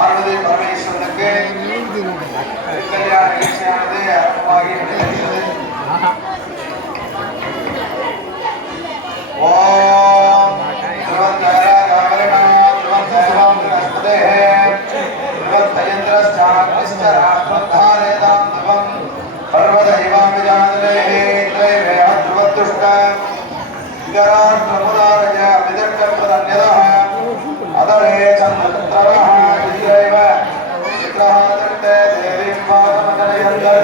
ஆகவே பரமேஸ்வரனுக்கு கல்யாண நிகழ்ச்சியானது அற்பமாகி விடுகிறது ஓம் திருவந்தாரா காவலனா திருவந்தாராம் திருவஸ்தே திருவந்தயந்திரஸ்தாகிருஷ்ட ராஷ்டிரத்தாரேதாம் திருவம் பர்வதைவாமிஜானதே இந்திரே வேயா திருவத்துஷ்ட விகராட் பிரமுதாரஜ Hallelujah.